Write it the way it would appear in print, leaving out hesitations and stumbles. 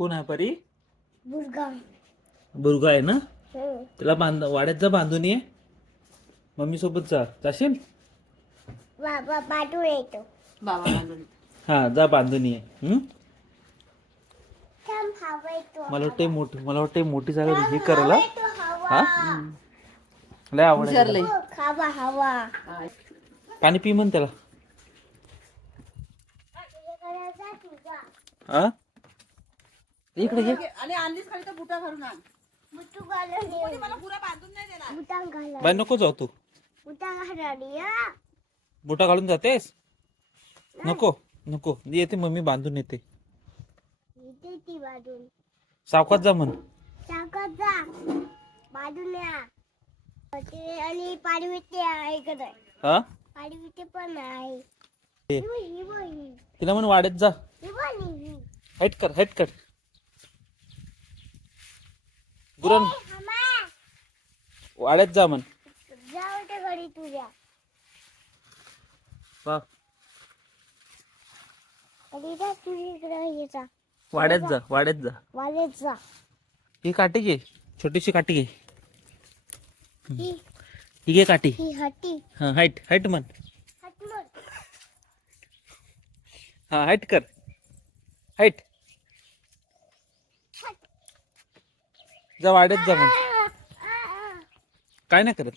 कोण आहे परी? बुरगा. बुरगा आहे ना. त्याला वाड्यात जा बांधून ये. मम्मी सोबत जाशील? बाबा पाठवून येतो. बाबा बांधून. हा जा बांधून ये. थांब, हवा येतो. मला वाटते मोठी जागा हे करायला. हा लय आवड आहे विचारलंय. त्याला. खावा हवा. पाणी पी म्हण त्याला. हा इकडे ये. आणि आणलीच खाली तर बुटा घालून आण. बुटू घालून ये. मला पुरा बांधून नाही देणार. बुटा घाला. बाई नको जाऊ तू. बुटा घाला रे. बुटा घालून जातेस? नको नको येते मम्मी बांधून येते. इथे ती बाजून. सावकाश जा म्हण. सावकाश जा. बाजून या. ते आणि पाडवीते आहे इकडे. हा पाडवीते पण आहे. हे. ही बघ, ही. तिला म्हण वाड्यात जा. ही बघ, ही. हाईट कर. गुरण हमा. वाड्यात जा म्हण. जाऊ ते घरी तुझ्या. वा आणि जा तुझ्या इकडे यायचा. वाड्यात जा. वालेत जा. ही काठी घे. छोटीशी काठी घे. ही ही घे काठी. ही हट्टी. हा हाईट म्हण. हटमट. हा हाईट कर. हाईट जा वाड्यात जा म्हण. काय नाही करत.